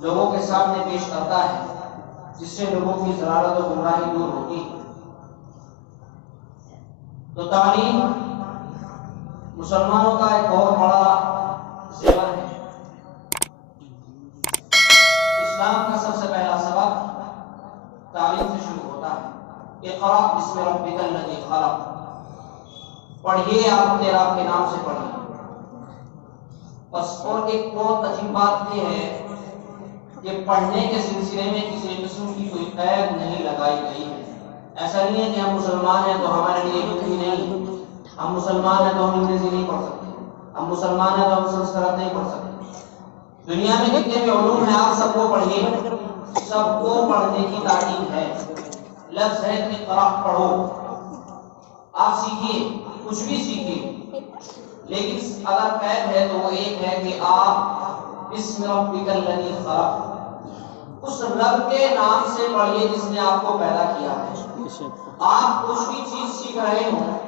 لوگوں کے سامنے پیش کرتا ہے، جس سے لوگوں کی ضلالت و گمراہی دور ہوتی ہے۔ تو تعلیم مسلمانوں کا ایک بہت بڑا زیور ہے۔ اسلام کا سب سے پہلا سبق تعلیم سے شروع ہوتا ہے۔ اقرأ بسم ربک الذی خلق، پڑھیے آپ اپنے رب کے نام سے پڑھیے۔ بس اور ایک بہت عجیب بات یہ ہے کہ پڑھنے کے سلسلے میں کسی قسم کی کوئی قید نہیں لگائی گئی ہے۔ ایسا نہیں ہے کہ ہم مسلمان ہیں تو ہمارے لیے ہندی نہیں، ہم مسلمان ہیں تو ہم انگریزی نہیں پڑھ سکتے، ہم مسلمان ہیں تو ہم سنسکرت نہیں پڑھ سکتے۔ دنیا میں جتنے بھی علوم ہیں آپ سب کو پڑھیے، سب کو پڑھنے کی تعلیم ہے۔ لفظ ہے کہ اقرأ، پڑھو، آپ سیکھیے، کچھ بھی سیکھیے، لیکن اگر قید ہے تو وہ ایک ہے کہ آپ بسم ربک الذی خلق، اس رب کے نام سے پڑھیے جس نے آپ کو پیدا کیا ہے۔ آپ کچھ بھی چیز سیکھ رہے ہوں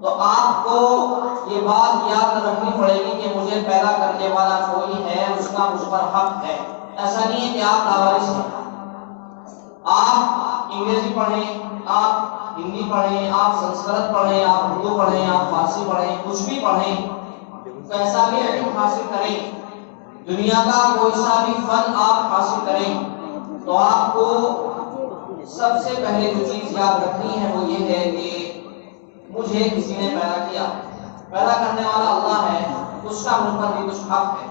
تو آپ کو یہ بات یاد رکھنی پڑے گی کہ مجھے پیدا کرنے والا کوئی ہے، اس کا مجھ پر حق ہے۔ ایسا نہیں ہے کہ آپ لاوارث ہیں۔ آپ انگریزی پڑھیں، آپ ہندی پڑھیں، آپ سنسکرت پڑھیں، آپ اردو پڑھیں، آپ فارسی پڑھیں، کچھ بھی پڑھیں، کیسا بھی علم حاصل کریں، دنیا کا کوئی سا بھی فن آپ حاصل کریں، تو آپ کو سب سے پہلے جو چیز یاد رکھنی ہے وہ یہ ہے کہ مجھے کسی نے پیدا کیا، پیدا کرنے والا اللہ ہے، اس کا مجھ پر بھی کچھ حق ہے۔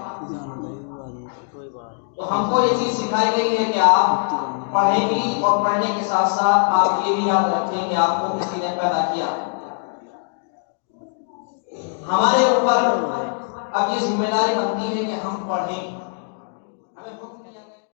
تو ہم کو یہ چیز سکھائی گئی ہے کہ آپ پڑھیں بھی، اور پڑھنے کے ساتھ ساتھ آپ یہ بھی یاد رکھیں کہ آپ کو کسی نے پیدا کیا۔ ہمارے اوپر اب یہ ذمہ داری بنتی ہے کہ ہم پڑھیں،